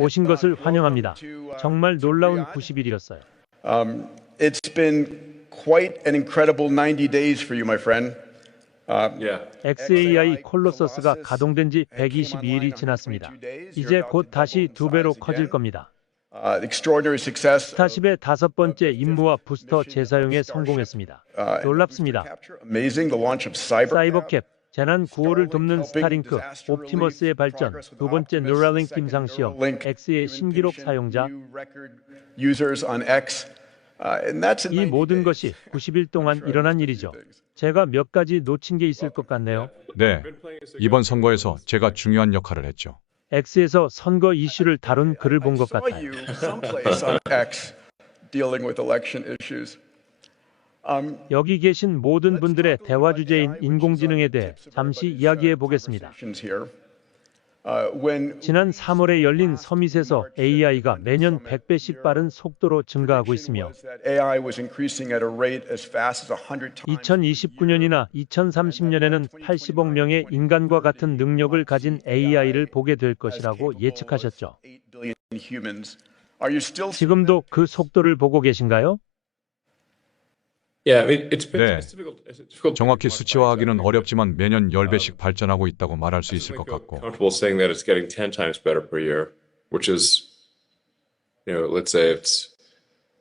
오신 것을 환영합니다. 정말 놀라운 90일이었어요. It's been quite an incredible 90 days for you, my friend. XAI 콜로서스가 가동된 지 122일이 지났습니다. 이제 곧 다시 2배로 커질 겁니다. Extraordinary success. 스타쉽의 5번째 임무와 부스터 재사용에 성공했습니다. 놀랍습니다. Amazing the launch of 사이버캡, 재난 구호를 돕는 스타링크, 옵티머스의 발전, 두 번째 뉴랄링크 임상 시험, X의 신기록 사용자. 이 모든 것이 90일 동안 일어난 일이죠. 제가 몇 가지 놓친 게 있을 것 같네요. 네, 이번 선거에서 제가 중요한 역할을 했죠. X에서 선거 이슈를 다룬 글을 본 것 같아요. 여기 계신 모든 분들의 대화 주제인 인공지능에 대해 잠시 이야기해 보겠습니다. 지난 3월에 열린 서밋에서 AI가 매년 100배씩 빠른 속도로 증가하고 있으며 2029년이나 2030년에는 80억 명의 인간과 같은 능력을 가진 AI를 보게 될 것이라고 예측하셨죠. 지금도 그 속도를 보고 계신가요? 네, 정확히 수치화하기는 어렵지만 매년 10배씩 발전하고 있다고 말할 수 있을 것 같고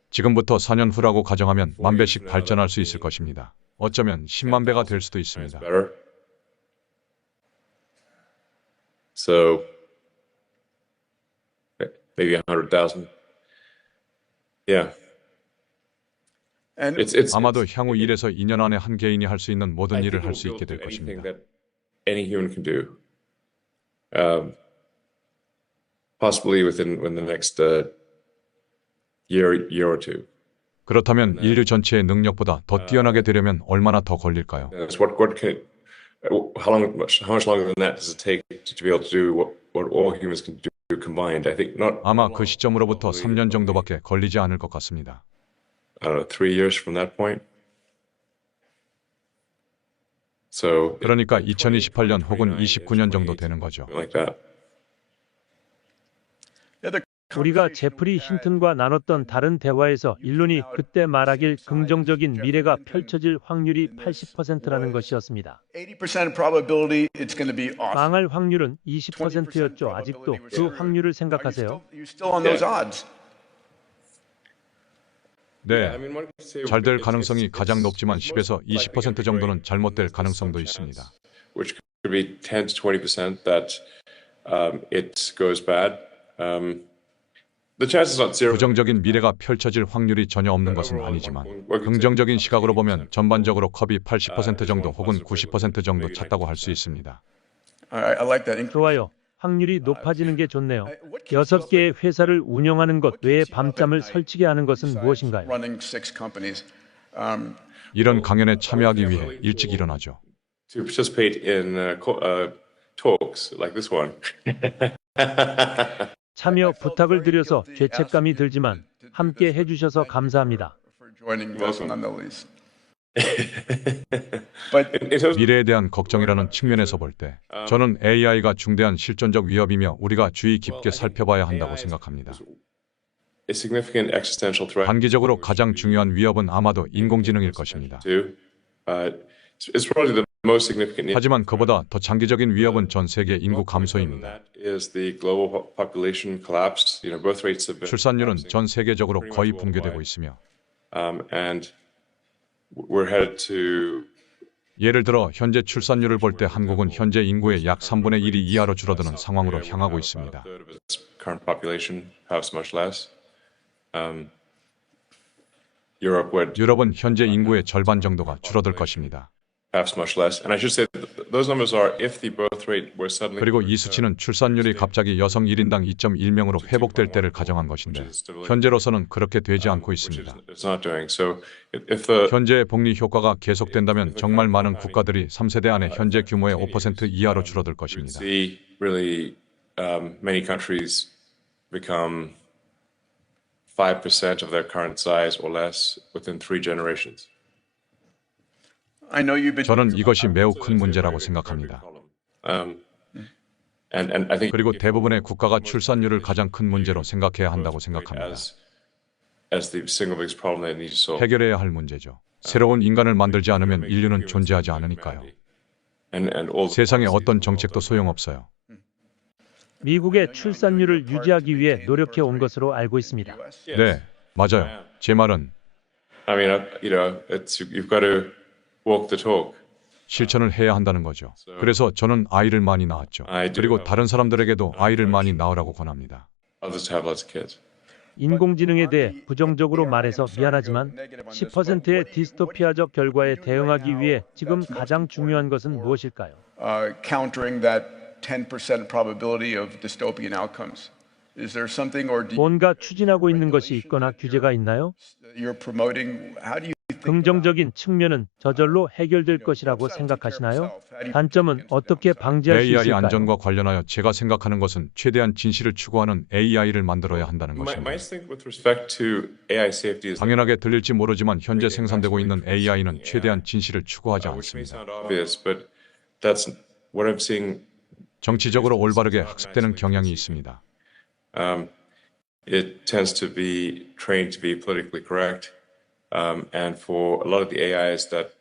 지금부터 4년 후라고 가정하면 10,000배씩 발전할 수 있을 것입니다. 어쩌면 10만 배가 될 수도 있습니다. So maybe 100,000. Yeah. 아마도 향후 1에서 2년 안에 한 개인이 할 수 있는 모든 일을 할 수 있게 될 것입니다. Any human can do, possibly within the next year or two. 그렇다면 인류 전체의 능력보다 더 뛰어나게 되려면 얼마나 더 걸릴까요? How much longer than that does it take to be able to do what all humans can do combined? I think not. 아마 그 시점으로부터 3년 정도밖에 걸리지 않을 것 같습니다. I don't know, 3 years from that point. So 그러니까 2028년 혹은 29년 정도 되는 거죠. like that. 우리가 제프리 힌튼과 나눴던 다른 대화에서 일론이 그때 말하길 긍정적인 미래가 펼쳐질 확률이 80%라는 것이었습니다. 80% probability it's going to be awesome. 망할 확률은 20%였죠. 아직도 그 확률을 생각하세요? You still on those odds? 네, 잘 될 가능성이 가장 높지만 10에서 20% 정도는 잘못될 가능성도 있습니다. Which could be 10 to 20% that it goes bad. The chances are zero. 부정적인 미래가 펼쳐질 확률이 전혀 없는 것은 아니지만 긍정적인 시각으로 보면 전반적으로 컵이 80% 정도 혹은 90% 정도 찼다고 할 수 있습니다. I like that. 좋아요. 확률이 높아지는 게 좋네요. 6개의 회사를 운영하는 것 외에 밤잠을 설치게 하는 것은 무엇인가요? Running 6 companies. 이런 강연에 참여하기 위해 일찍 일어나죠. To participate in talks like this one. 참여 부탁을 드려서 죄책감이 들지만 함께 해주셔서 감사합니다. For joining us nonetheless. 미래에 대한 걱정이라는 측면에서 볼 때 저는 AI가 중대한 실존적 위협이며 우리가 주의 깊게 살펴봐야 한다고 생각합니다. A significant existential threat. 단기적으로 가장 중요한 위협은 아마도 인공지능일 것입니다. It's probably the most significant. 하지만 그보다 더 장기적인 위협은 전 세계 인구 감소입니다. Is the global population collapse? You know, birth rates have been. 출산율은 전 세계적으로 거의 붕괴되고 있으며 And we're headed to. 예를 들어 현재 출산율을 볼 때 한국은 현재 인구의 약 3분의 1이 이하로 줄어드는 상황으로 향하고 있습니다. Current population, perhaps much less. Europe would 유럽은 현재 인구의 절반 정도가 줄어들 것입니다. perhaps much less. And I should say those numbers are if the birth rate were suddenly. 그리고 이 수치는 출산율이 갑자기 여성 1인당 2.1명으로 회복될 때를 가정한 것인데 현재로서는 그렇게 되지 않고 있습니다. It's not doing so. If the 현재의 복리 효과가 계속된다면 정말 많은 국가들이 3세대 안에 현재 규모의 5% 이하로 줄어들 것입니다. see really many countries become 5% of their current size or less within 3 generations. I know you've been. 저는 이것이 매우 큰 문제라고 생각합니다. And I think 그리고 대부분의 국가가 출산율을 가장 큰 문제로 생각해야 한다고 생각합니다. as the single biggest problem that needs to solve. 해결해야 할 문제죠. 새로운 인간을 만들지 않으면 인류는 존재하지 않으니까요. And all 세상에 어떤 정책도 소용없어요. 미국의 출산율을 유지하기 위해 노력해 온 것으로 알고 있습니다. 네, 맞아요. 제 말은 I mean, you've got to walk the talk. 실천을 해야 한다는 거죠. 그래서 저는 아이를 많이 낳았죠. 그리고 다른 사람들에게도 아이를 많이 낳으라고 권합니다. Others have lots of kids. 인공지능에 대해 부정적으로 말해서 미안하지만 10%의 디스토피아적 결과에 대응하기 위해 지금 가장 중요한 것은 무엇일까요? Countering that 10% probability of dystopian outcomes. Is there something or 뭔가 추진하고 있는 것이 있거나 규제가 있나요? you're promoting? How do you 긍정적인 측면은 저절로 해결될 것이라고 생각하시나요? 단점은 어떻게 방지할 수 AI 있을까요? 안전과 관련하여 제가 생각하는 것은 최대한 진실을 추구하는 AI를 만들어야 한다는 My 것입니다. instinct with respect to AI safety is 당연하게 들릴지 모르지만 현재 생산되고 있는 AI는 최대한 진실을 추구하지 which may 않습니다. sound obvious, but that's what I'm seeing. 정치적으로 올바르게 학습되는 경향이 있습니다. It tends to be trained to be politically correct, and for a lot of the AIs that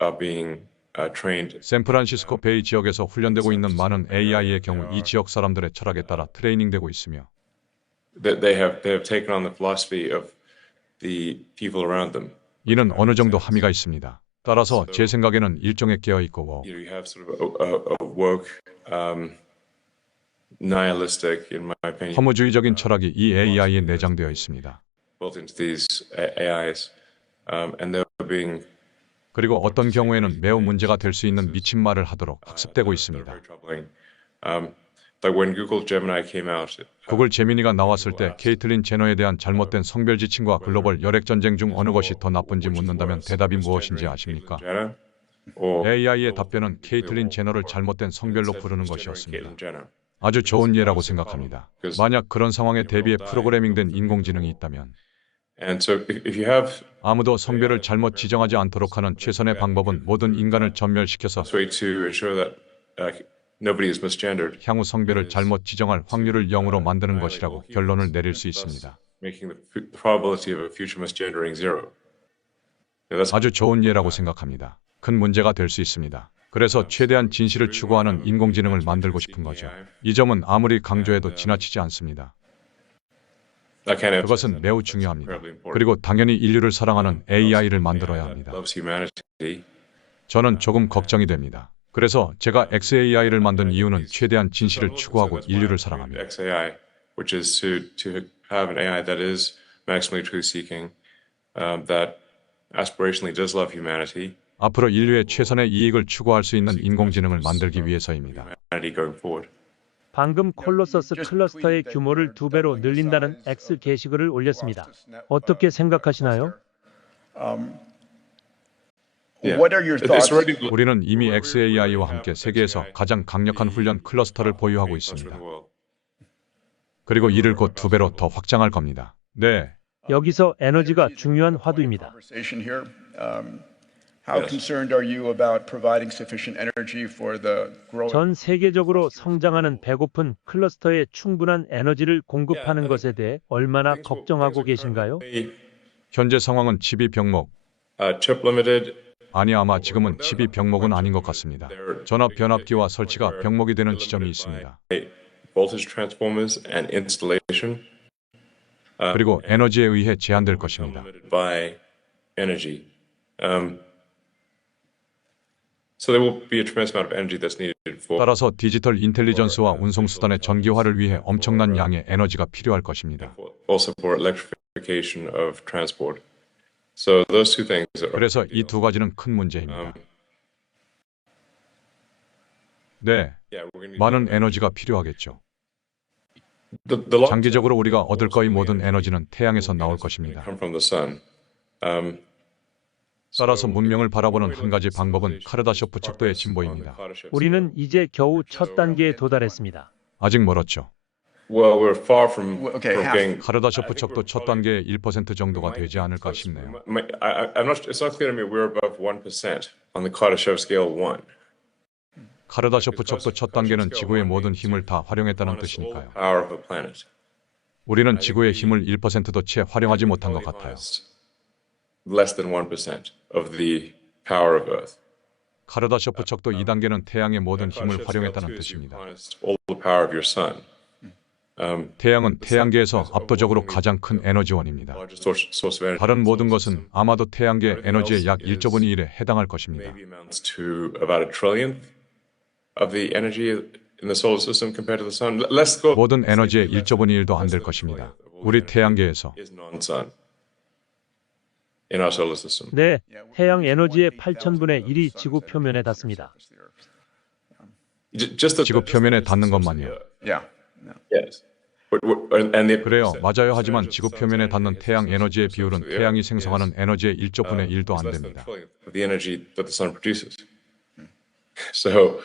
are being trained, 샌프란시스코 베이 지역에서 훈련되고 있는 많은 AI의 경우 이 지역 사람들의 철학에 따라 트레이닝되고 있으며 that they have taken on the philosophy of the people around them. 이는 어느 정도 함의가 있습니다. 따라서 제 생각에는 일종의 깨어 있고 You have sort of a woke, nihilistic, in my opinion, 허무주의적인 철학이 이 AI에 내장되어 있습니다. built into these AIs, and they're being 그리고 어떤 경우에는 매우 문제가 될 수 있는 미친 말을 하도록 학습되고 있습니다. very troubling. Like when Google Gemini came out, 구글 제미니가 나왔을 때 케이틀린 제너에 대한 잘못된 성별 지칭과 글로벌 열액 전쟁 중 어느 것이 더 나쁜지 묻는다면 대답이 무엇인지 아십니까? Jenner, or AI의 답변은 케이틀린 제너를 잘못된 성별로 부르는 Caitlyn 것이었습니다. Jenner. 아주 좋은 예라고 생각합니다. 만약 그런 상황에 대비해 프로그래밍된 인공지능이 있다면 And so if you have 아무도 성별을 잘못 지정하지 않도록 하는 최선의 방법은 모든 인간을 전멸시켜서 a way to ensure that nobody is misgendered, 향후 성별을 잘못 지정할 확률을 0으로 만드는 것이라고 결론을 내릴 수 있습니다. making the probability of a future misgendering zero. Yeah, that's 아주 좋은 예라고 생각합니다. 큰 문제가 될 수 있습니다. 그래서 최대한 진실을 추구하는 인공지능을 만들고 싶은 거죠. 이 점은 아무리 강조해도 지나치지 않습니다. that kind of 그것은 매우 중요합니다. 그리고 당연히 인류를 사랑하는 AI를 만들어야 합니다. loves humanity. 저는 조금 걱정이 됩니다. 그래서 제가 XAI를 만든 이유는 최대한 진실을 추구하고 인류를 사랑합니다. XAI, which is to have an AI that is maximally truth-seeking, that aspirationally does love humanity, 앞으로 인류의 최선의 이익을 추구할 수 있는 인공지능을 만들기 위해서입니다. humanity going forward. 방금 콜로서스 클러스터의 규모를 2배로 늘린다는 X 게시글을 올렸습니다. 어떻게 생각하시나요? What are your It's thoughts? already 우리는 이미 XAI와 함께 세계에서 가장 강력한 훈련 클러스터를 보유하고 있습니다. 그리고 이를 곧 2배로 더 확장할 겁니다. 네, 여기서 에너지가 중요한 화두입니다. Conversation here. How concerned are you about providing sufficient energy for the growing? 전 세계적으로 성장하는 배고픈 클러스터에 충분한 에너지를 공급하는 것에 대해 얼마나 걱정하고 계신가요? 현재 상황은 집이 병목, Chip limited. 아니 아마 지금은 집이 병목은 아닌 것 같습니다. 전압 변압기와 설치가 병목이 되는 지점이 있습니다. Voltage transformers and installation. 그리고 에너지에 의해 제한될 것입니다. Limited by energy. So there will be a tremendous amount of energy that's needed for 따라서 디지털 인텔리전스와 운송수단의 전기화를 위해 엄청난 양의 에너지가 필요할 것입니다. also for electrification of transport. So those two things are 그래서 이 두 가지는 큰 문제입니다. 네, yeah, we're going to 많은 에너지가 필요하겠죠. the long 장기적으로 우리가 얻을 거의 모든 에너지는 태양에서 나올 것입니다. come from the sun. 따라서 문명을 바라보는 한 가지 방법은 카르다쇼프 척도의 진보입니다. 우리는 이제 겨우 첫 단계에 도달했습니다. 아직 멀었죠. Well, we're far from Okay, half. getting. 카르다쇼프 척도 첫 단계의 1% 정도가 되지 않을까 싶네요. I'm not. It's not clear to me we're above 1% on the Kardashev scale 1. 카르다쇼프 척도 첫 단계는 지구의 모든 힘을 다 활용했다는 harness all the 뜻이니까요. power of a planet. 우리는 지구의 힘을 1%도 채 활용하지 못한 것 같아요. Less than 1% of the power of Earth. 카르다쇼프 척도 2단계는 태양의 모든 힘을 Scale 활용했다는 2 is you 뜻입니다. harnessed all the power of your sun. 태양은 태양계에서 압도적으로 가장 큰 에너지원입니다. Largest source of energy. 다른 모든 것은 아마도 태양계 에너지의 약 1조분의 1에 해당할 것입니다. Maybe amounts to about a trillionth of the energy in the solar system compared to the sun. Let's go. 모든 에너지의 1조분의 1도 안 될 것입니다. 우리 태양계에서. Is non-sun in our solar system. 네, 태양 에너지의 8,000분의 1이 지구 표면에 닿습니다. 지구 표면에 닿는 것만요. Yeah. Yes. 그래요, 맞아요. 하지만 지구 표면에 닿는 태양 에너지의 비율은 태양이 생성하는 에너지의 1조분의 1도 안 됩니다. The energy that the sun produces. So,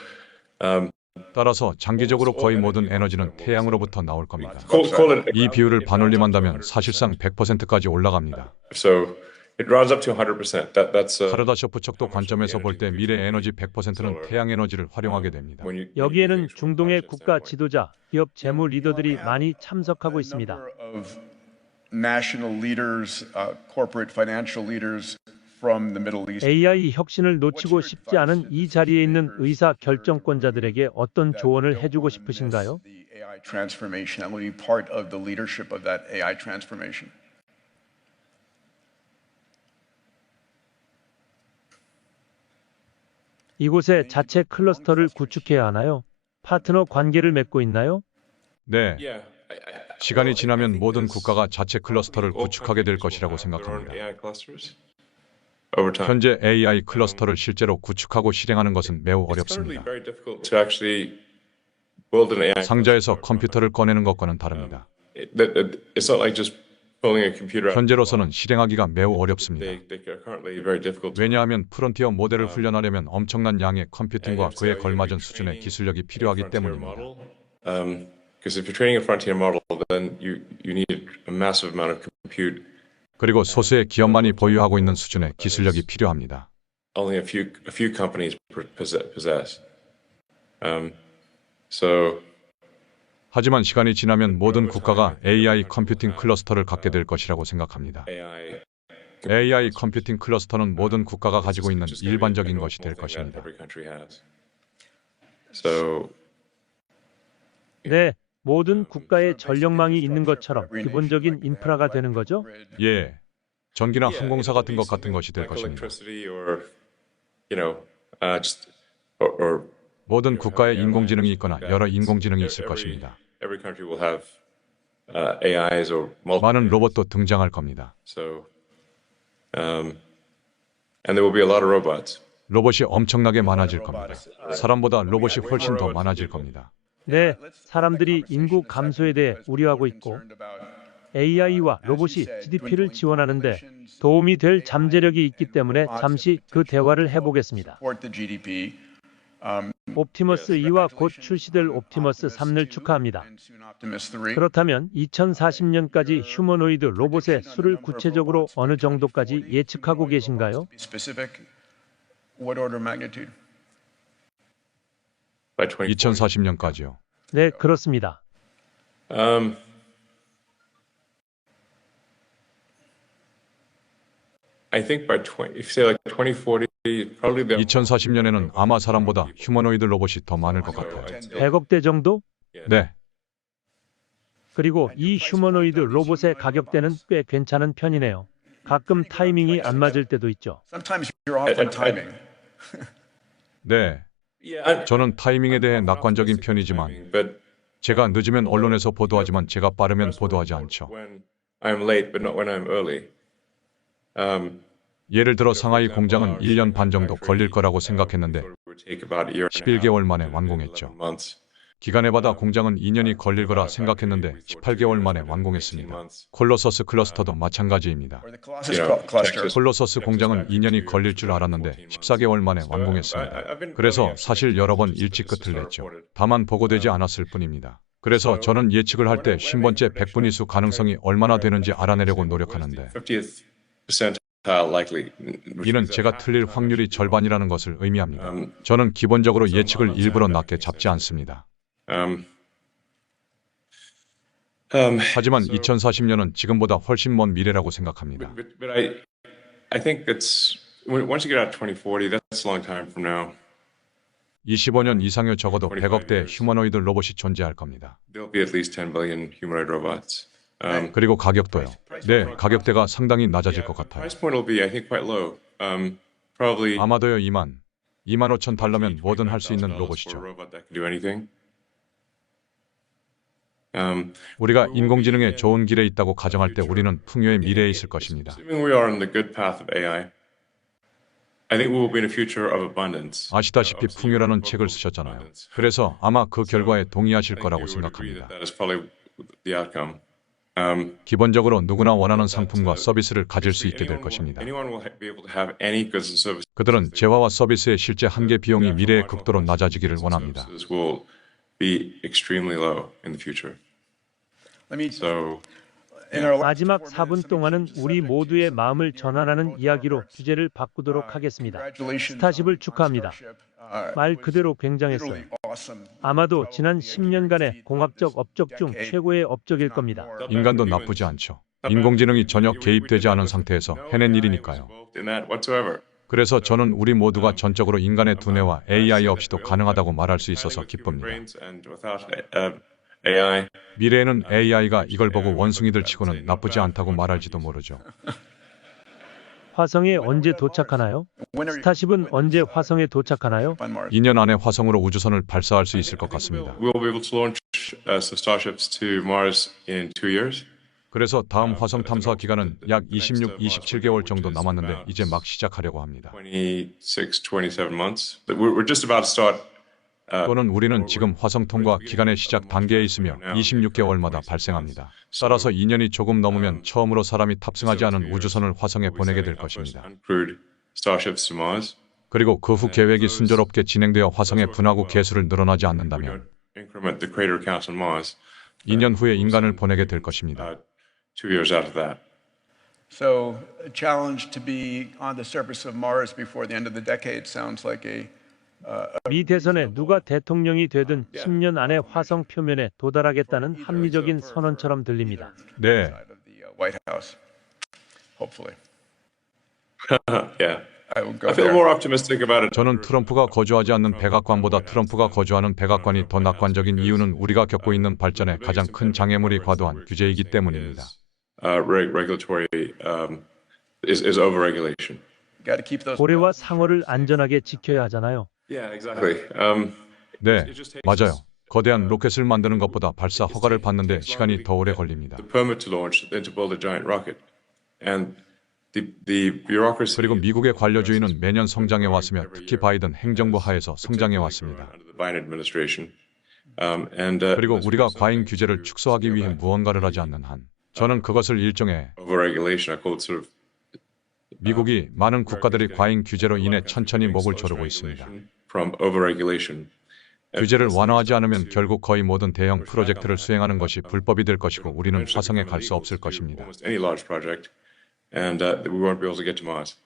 따라서 장기적으로 거의 모든 에너지는 태양으로부터 나올 겁니다. call it. 이 비율을 반올림한다면 사실상 100%까지 올라갑니다. So it rounds up to 100%. That's 카르다쇼프 척도 관점에서 볼 때 미래 에너지 100%는 태양 에너지를 활용하게 됩니다. when you. 여기에는 중동의 국가 지도자, 기업 재무 리더들이 많이 참석하고 있습니다. Of national leaders, corporate financial leaders from the Middle East. AI 혁신을 놓치고 싶지 않은 이 자리에 있는 의사 결정권자들에게 어떤 조언을 해주고 싶으신가요? The AI transformation that will be part of the leadership of that AI transformation. 이곳에 자체 클러스터를 구축해야 하나요? 파트너 관계를 맺고 있나요? 네, Yeah. 시간이 지나면 모든 국가가 자체 클러스터를 구축하게 될 것이라고 Their own 생각합니다. AI clusters over time. 현재 AI 클러스터를 실제로 구축하고 실행하는 것은 매우 It's currently 어렵습니다. very difficult to actually build an AI. 상자에서 컴퓨터를 꺼내는 것과는 다릅니다. It's not like just pulling a computer out. 현재로서는 실행하기가 매우 어렵습니다. They are currently very difficult. 왜냐하면 프론티어 모델을 훈련하려면 엄청난 양의 컴퓨팅과 And 그에 so 걸맞은 you're 수준의 training 기술력이 a 필요하기 frontier 때문입니다. model. Because if you're training a frontier model, then you need a massive amount of compute. 그리고 소수의 기업만이 보유하고 있는 수준의 기술력이 필요합니다. Only a few companies possess. So 하지만 시간이 지나면 모든 국가가 AI 컴퓨팅 클러스터를 갖게 될 것이라고 생각합니다. AI 컴퓨팅 클러스터는 모든 국가가 가지고 있는 일반적인 것이 될 것입니다. Every country has. So 네, 모든 국가의 전력망이 있는 것처럼 기본적인 인프라가 되는 거죠? 예, 전기나 항공사 같은 것 같은 것이 될 like 것입니다. electricity or just or 모든 국가에 인공지능이 있거나 여러 인공지능이 있을 것입니다. every country will have AIs or multiple. 많은 로봇도 등장할 겁니다. So and there will be a lot of robots. 로봇이 엄청나게 많아질 겁니다. 사람보다 로봇이 훨씬 더 많아질 겁니다. 네, 사람들이 인구 감소에 대해 우려하고 있고 AI와 로봇이 GDP를 지원하는데 도움이 될 잠재력이 있기 때문에 잠시 그 대화를 해보겠습니다. Support the GDP. 옵티머스 2와 곧 출시될 옵티머스 3를 축하합니다. And soon Optimus 3. 그렇다면 2040년까지 휴머노이드 로봇의 수를 구체적으로 어느 정도까지 예측하고 계신가요? Be specific. What order of magnitude? By 2040. 2040년까지요. 네, 그렇습니다. I think by if you say like 2040, probably the 2040년에는 아마 사람보다 휴머노이드 로봇이 더 많을 것 같아요. 100억대 정도? 네, 그리고 이 휴머노이드 로봇의 가격대는 꽤 괜찮은 편이네요. 가끔 타이밍이 안 맞을 때도 있죠. Sometimes you're off on timing. 네. yeah, 저는 타이밍에 대해 낙관적인 편이지만 but 제가 늦으면 언론에서 보도하지만 제가 빠르면 보도하지 않죠. when I'm late, but not when I'm early. 예를 들어 상하이 공장은 1년 반 정도 걸릴 거라고 생각했는데 It would take about a year and a half, 11개월 만에 11 완공했죠. months. 기간에바다 공장은 2년이 걸릴 거라 생각했는데 18개월 만에 완공했습니다. 콜로서스 클러스터도 마찬가지입니다. Or the Colossus cluster. 콜로서스 공장은 2년이 걸릴 줄 알았는데 14개월 만에 완공했습니다. 그래서 사실 여러 번 일찍 끝을 냈죠. 다만 보고되지 않았을 뿐입니다. 그래서 저는 예측을 할 때 10번째 백분위수 가능성이 얼마나 되는지 알아내려고 노력하는데 50th percent likely. 이는 제가 틀릴 확률이 절반이라는 것을 의미합니다. 저는 기본적으로 예측을 일부러 낮게 잡지 않습니다. Um, 하지만 2040년은 지금보다 훨씬 먼 미래라고 생각합니다. but I think it's once you get out to 2040, that's a long time from now. 25년 이상여 적어도 100억 대의 휴머노이드 로봇이 존재할 겁니다. There'll be at least 10 billion humanoid robots. 그리고 가격도요. 네, 가격대가 상당히 낮아질 것 같아요. Price point will be, I think, quite low. Probably 아마도요 2만 5천 달러면 뭐든 할 수 있는 for a 로봇이죠. robot that can do anything. 우리가 인공지능의 좋은 길에 있다고 가정할 때 우리는 풍요의 미래에 있을 것입니다. Assuming we are on the good path of AI, I think we will be in a future of abundance. 아시다시피 풍요라는 책을 쓰셨잖아요. 그래서 아마 그 결과에 동의하실 거라고 생각합니다. That is probably the outcome. 기본적으로 누구나 원하는 상품과 서비스를 가질 수 있게 될 것입니다. Anyone will be able to have any goods and services. 그들은 재화와 서비스의 실제 한계 비용이 미래에 극도로 낮아지기를 원합니다. Will be extremely low in the future. Let me, So in our last 마지막 4 minutes, 4분 동안은 우리 모두의 마음을 전환하는 이야기로 주제를 바꾸도록 하겠습니다. congratulations 스타쉽을 on 축하합니다. Starship. 말 그대로 굉장했어요. Literally awesome. 아마도 지난 10년간의 공학적 업적 중 최고의 업적일 겁니다. 인간도 나쁘지 않죠. 인공지능이 전혀 개입되지 않은 상태에서 해낸 일이니까요. in that whatsoever. 그래서 저는 우리 모두가 전적으로 인간의 두뇌와 AI 없이도 가능하다고 말할 수 있어서 With 기쁩니다. brains and without AI. 미래에는 AI가 이걸 보고 원숭이들 치고는 나쁘지 않다고 말할지도 모르죠. 화성에 언제 도착하나요? When are you 스타쉽은 언제 화성에 도착하나요? on Mars? 2년 안에 화성으로 우주선을 발사할 수 있을 것 같습니다. We'll be able to launch some starships to Mars in 2 years. 그래서 다음 화성 탐사 기간은 약 26, 27개월 정도 남았는데 이제 막 시작하려고 합니다. 26, 27 months. But we're just about to start. 또는 우리는 지금 화성 통과 기간의 시작 단계에 있으며 26개월마다 발생합니다. 따라서 2년이 조금 넘으면 처음으로 사람이 탑승하지 않은 우주선을 화성에 보내게 될 것입니다. Uncrewed starships to Mars. 그리고 그 후 계획이 순조롭게 진행되어 화성의 분화구 개수를 늘어나지 않는다면 Increment the crater count on Mars. 2년 후에 인간을 보내게 될 것입니다. 2 years after that. So, a challenge to be on the surface of Mars before the end of the decade sounds like 미 대선에 누가 대통령이 되든 10년 안에 화성 표면에 도달하겠다는 합리적인 선언처럼 들립니다. 네, side of the White House. Hopefully, Yeah. I will go I feel there. more optimistic about it. 저는 트럼프가 거주하지 않는 백악관보다 트럼프가 거주하는 백악관이 더 낙관적인 이유는 우리가 겪고 있는 발전의 가장 큰 장애물이 과도한 규제이기 때문입니다. Regulatory is overregulation. Got to keep those. 고래와 상어를 안전하게 지켜야 하잖아요. Yeah, exactly. 네, 맞아요. 거대한 로켓을 만드는 것보다 발사 허가를 받는데 시간이 더 오래 걸립니다. The permit to launch and to build a giant rocket, and the bureaucracy. 그리고 미국의 관료주의는 매년 성장해 왔으며 특히 바이든 행정부 하에서 성장해 왔습니다. Under the Biden administration. 그리고 우리가 과잉 규제를 축소하기 위해 무언가를 하지 않는 한 저는 그것을 일종의 Overregulation. I call it sort of 미국이 많은 국가들이 과잉 규제로 인해 천천히 목을 조르고 있습니다. from overregulation. 규제를 완화하지 않으면 결국 거의 모든 대형 프로젝트를 수행하는 것이 불법이 될 것이고 우리는 화성에 갈 수 없을 것입니다. Almost any large project, and we won't be able to get to Mars.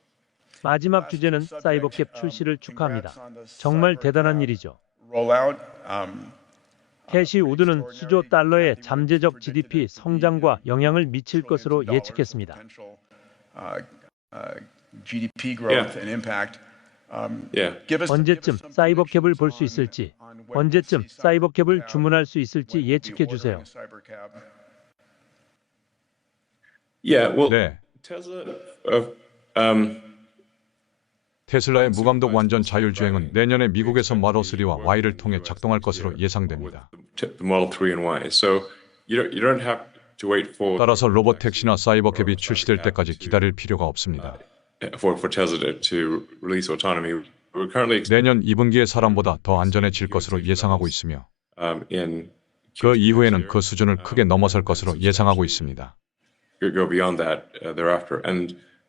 마지막 주제는 사이버캡 출시를 축하합니다. 정말 대단한 일이죠. Rollout. 캐시 우드는 수조 달러의 잠재적 GDP 성장과 영향을 미칠 것으로 예측했습니다. GDP growth and impact. Yeah. Give us 언제쯤 사이버캡을 볼 수 있을지, 언제쯤 사이버캡을 주문할 수 있을지 예측해 주세요. Yeah. Well, 네, Tesla. 테슬라의 무감독 완전 자율주행은 내년에 미국에서 모델 3와 Y를 통해 작동할 것으로 예상됩니다. The Model 3 and Y. So you don't have to wait 따라서 로봇 택시나 사이버캡이 출시될 때까지 기다릴 필요가 없습니다. for Tesla to release autonomy. We're currently 내년 2분기에 사람보다 더 안전해질 것으로 예상하고 있으며 in 그 이후에는 그 수준을 크게 넘어설 것으로 예상하고 있습니다. go beyond that thereafter.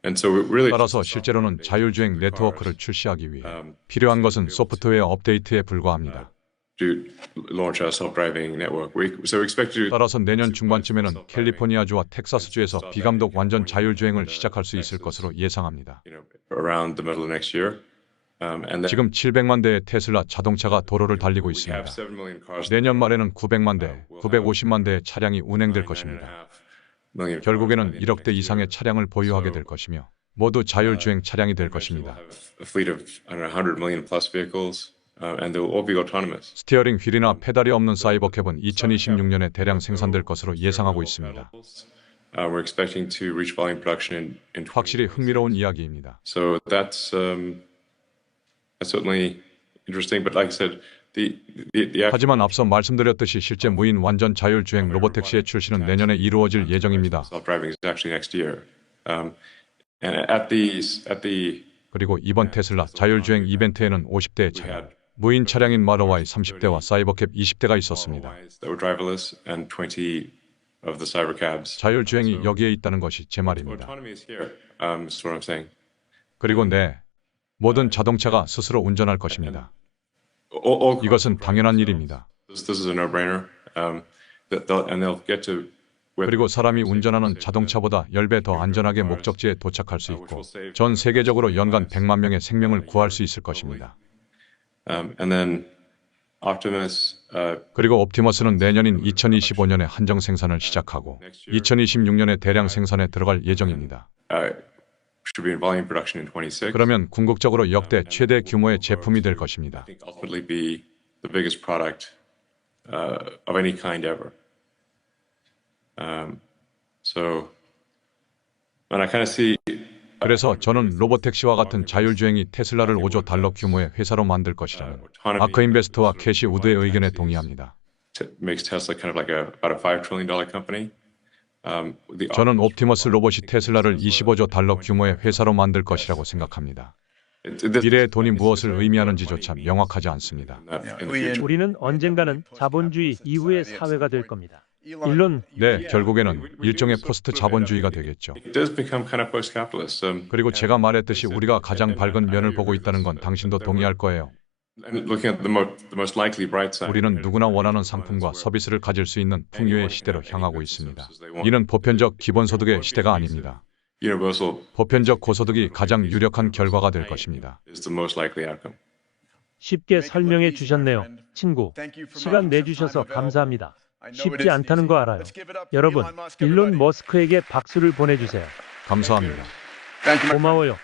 And so we really 따라서 실제로는 자율주행 네트워크를 출시하기 위해 필요한 것은 소프트웨어 업데이트에 불과합니다. to launch our self-driving network. So we expect to 따라서 내년 중반쯤에는 캘리포니아주와 텍사스주에서 비감독 완전 자율주행을 시작할 수 있을 것으로 예상합니다. around the middle of next year. And then 지금 700만 대의 테슬라 자동차가 도로를 달리고 we 있습니다. have 7 million cars. 내년 말에는 900만 대, 950만 대의 차량이 운행될 것입니다. 결국에는 1억 대 이상의 차량을 보유하게 될 것이며 모두 자율주행 차량이 될 것입니다. A fleet of, I don't know, 100 million plus vehicles, and they'll all be autonomous. 스티어링 휠이나 페달이 없는 사이버캡은 2026년에 대량 생산될 것으로 예상하고 있습니다. We're expecting to reach volume production in 확실히 흥미로운 이야기입니다. So that's certainly interesting. But like I said, the 하지만 앞서 말씀드렸듯이 실제 무인 완전 자율주행 로보택시의 출시는 내년에 이루어질 예정입니다. self-driving is actually next year. And at the 그리고 이번 테슬라 자율주행 이벤트에는 50대의 차량, 무인 차량인 마더 Y 30대와 사이버캡 20대가 있었습니다. Ys that were driverless and 20 of the cybercabs. 자율주행이 여기에 있다는 것이 제 말입니다. Autonomy is here. Is what I'm saying. 그리고 모든 자동차가 스스로 운전할 것입니다. All 이것은 당연한 일입니다. This is a no-brainer. And they'll get to where 그리고 사람이 운전하는 자동차보다 10배 더 안전하게 목적지에 도착할 수 있고 전 세계적으로 연간 100만 명의 생명을 구할 수 있을 것입니다. and then Optimus. 그리고 옵티머스는 내년인 2025년에 한정 생산을 시작하고 2026년에 대량 생산에 들어갈 예정입니다. Should be in volume production in 26. 그러면 궁극적으로 역대 최대 규모의 제품이 될 것입니다. I think ultimately be the biggest product of any kind ever. So, and I kind of see 그래서 저는 로보택시와 같은 자율주행이 테슬라를 5조 달러 규모의 회사로 만들 것이라는 아크인베스트와 캐시 우드의 의견에 동의합니다. makes Tesla kind of like about a $5 trillion company. 저는 옵티머스 로봇이 테슬라를 25조 달러 규모의 회사로 만들 것이라고 생각합니다. 미래의 돈이 무엇을 의미하는지조차 명확하지 않습니다. 우리는 언젠가는 자본주의 이후의 사회가 될 겁니다. 일론, 결국에는 일종의 포스트 자본주의가 되겠죠. It does become kind of post-capitalist. 그리고 제가 말했듯이 우리가 가장 밝은 면을 보고 있다는 건 당신도 동의할 거예요. And looking at the most likely bright side. 우리는 누구나 원하는 상품과 서비스를 가질 수 있는 풍요의 시대로 향하고 있습니다. 이는 보편적 기본소득의 시대가 아닙니다. Universal 보편적 고소득이 가장 유력한 결과가 될 것입니다. is the most likely outcome. 쉽게 설명해 주셨네요. 친구, 시간 내주셔서 감사합니다. 쉽지 않다는 거 알아요. 여러분, 일론 머스크에게 박수를 보내주세요. 감사합니다. Thank you. 고마워요.